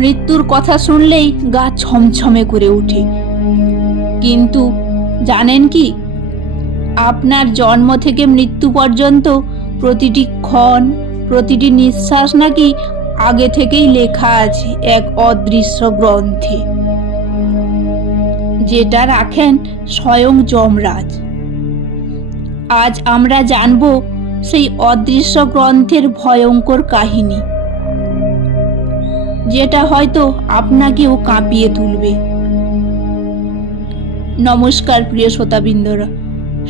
মৃত্যুর কথা শুনলেই গা ছমছমে করে ওঠে। কিন্তু জানেন কি, আপনার জন্ম থেকে মৃত্যু পর্যন্ত প্রতিটি ক্ষণ, প্রতিটি নিঃশ্বাস নাকি আগে থেকেই লেখা আছে এক অদৃশ্য গ্রন্থে, যেটা রাখেন স্বয়ং যমরাজ। আজ আমরা জানব সেই অদৃশ্য গ্রন্থের ভয়ঙ্কর কাহিনী, যেটা হয়তো আপনাকেও কাঁপিয়ে তুলবে। নমস্কার প্রিয় শ্রোতাবৃন্দরা,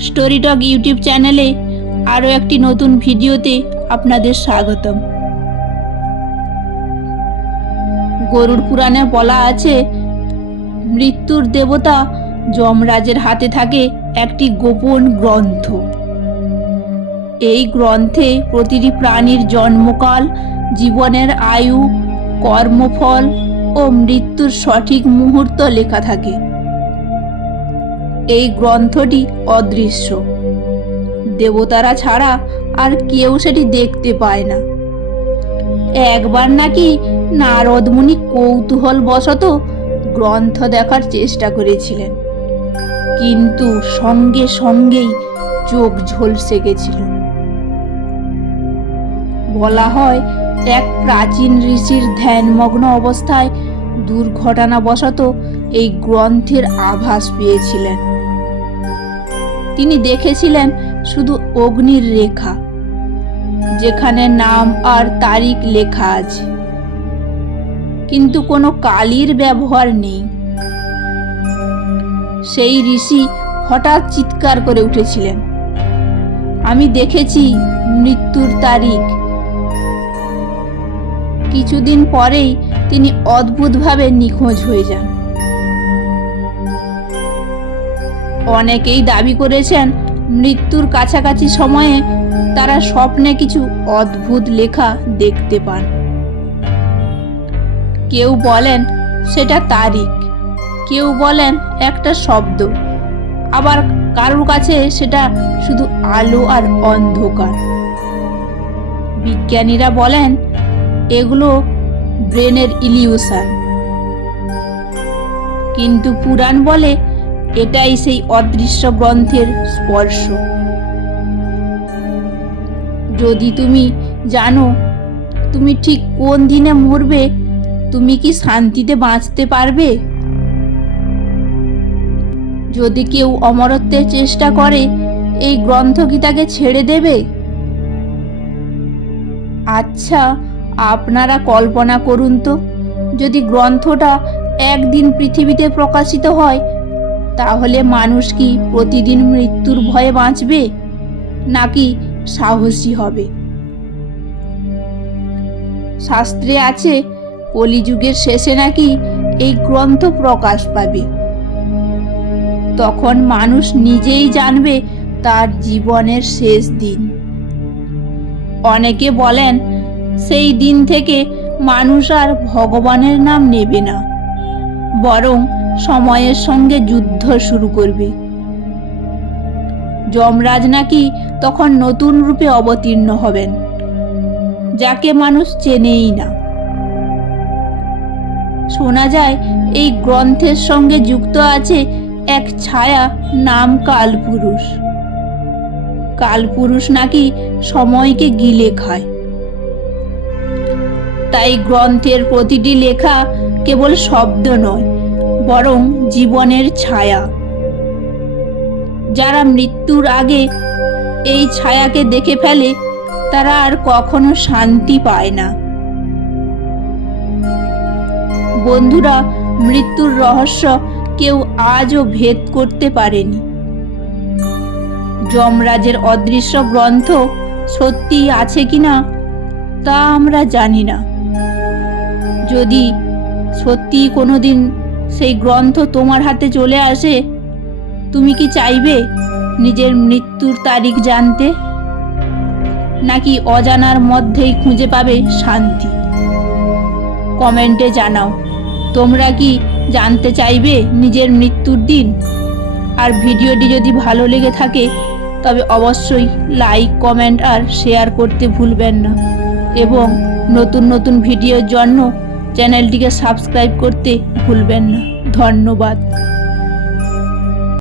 স্টোরি টক ইউটিউব চ্যানেলে আরও একটি নতুন ভিডিওতে আপনাদের স্বাগতম। গরুড় পুরাণে বলা আছে, মৃত্যুর দেবতা যমরাজের হাতে থাকে একটি গোপন গ্রন্থ। এই গ্রন্থে প্রতিটি প্রাণীর জন্মকাল, জীবনের আয়ু, কর্মফল ও মৃত্যুর সঠিক মুহূর্ত লেখা থাকে। এই গ্রন্থটি অদৃশ্য, দেবতারা ছাড়া আর কেউ সেটি দেখতে পায় না। একবার নাকি নারদ মুনি কৌতূহলবশত গ্রন্থ দেখার চেষ্টা করেছিলেন, কিন্তু সঙ্গে সঙ্গেই চোখ ঝলসে গেছিল। বলা হয়, এক প্রাচীন ঋষির ধ্যানমগ্ন অবস্থায় দুর্ঘটনাবশত এই গ্রন্থের আভাস পেয়েছিলেন। তিনি দেখেছিলেন শুধু অগ্নির রেখা, যেখানে নাম আর তারিখ লেখা আছে, কিন্তু কোনো কালির ব্যবহার নেই। সেই ঋষি হঠাৎ চিৎকার করে উঠেছিলেন, আমি দেখেছি মৃত্যুর তারিখ। কিছুদিন পরেই তিনি অদ্ভুতভাবে নিখোঁজ হয়ে যান। অনেকেই দাবি করেছেন মৃত্যুর কাছাকাছি সময়ে তারা স্বপ্নে কিছু অদ্ভুত লেখা দেখতে পান। কেউ বলেন সেটা তারিখ, কেউ বলেন একটা শব্দ, আবার কারোর কাছে সেটা শুধু আলো আর অন্ধকার। বিজ্ঞানীরা বলেন এগুলো ব্রেনের ইলিউশন, কিন্তু পুরাণ বলে এটাই সেই অদৃশ্য গ্রন্থের স্পর্শ। যদি তুমি জানো তুমি ঠিক কোন দিনে মরবে, তুমি কি শান্তিতে বাঁচতে পারবে? যদি কেউ অমরত্বের চেষ্টা করে, এই গ্রন্থ কি তাকে ছেড়ে দেবে? আচ্ছা, আপনারা কল্পনা করুন তো, যদি গ্রন্থটা একদিন পৃথিবীতে প্রকাশিত হয়, তাহলে মানুষ কি প্রতিদিন মৃত্যুর ভয়ে বাঁচবে, নাকি সাহসী হবে? শাস্ত্রে আছে কলিযুগের শেষে নাকি এই গ্রন্থ প্রকাশ পাবে। তখন মানুষ নিজেই জানবে তার জীবনের শেষ দিন। অনেকে বলেন সেই দিন থেকে মানুষ আর ভগবানের নাম নেবে না, বরং সময়ের সঙ্গে যুদ্ধ শুরু করবে। যমরাজ নাকি তখন নতুন রূপে অবতীর্ণ হবেন, যাকে মানুষ চেনেই না। শোনা যায় এই গ্রন্থের সঙ্গে যুক্ত আছে এক ছায়া, নাম কালপুরুষ। কালপুরুষ নাকি সময়কে গিলে খায়। তাই গ্রন্থের প্রতিটি লেখা কেবল শব্দ নয়, বরং জীবনের ছায়া। যারা মৃত্যুর আগে এই ছায়াকে দেখে ফেলে, তারা আর কখনো শান্তি পায় না। বন্ধুরা, মৃত্যুর রহস্য কেউ আজও ভেদ করতে পারেনি। যমরাজের অদৃশ্য গ্রন্থ সত্যি আছে কিনা তা আমরা জানি না। যদি সত্যি কোনোদিন সেই গ্রন্থ তোমার হাতে চলে আসে, তুমি কি চাইবে নিজের মৃত্যুর তারিখ জানতে, নাকি অজানার মধ্যেই খুঁজে পাবে শান্তি? কমেন্টে জানাও, তোমরা কি জানতে চাইবে নিজের মৃত্যুর দিন? আর ভিডিওটি যদি ভালো লেগে থাকে তবে অবশ্যই লাইক, কমেন্ট আর শেয়ার করতে ভুলবেন না। এবং নতুন নতুন ভিডিওর জন্য চ্যানেলটিকে সাবস্ক্রাইব করতে ভুলবেন না। ধন্যবাদ।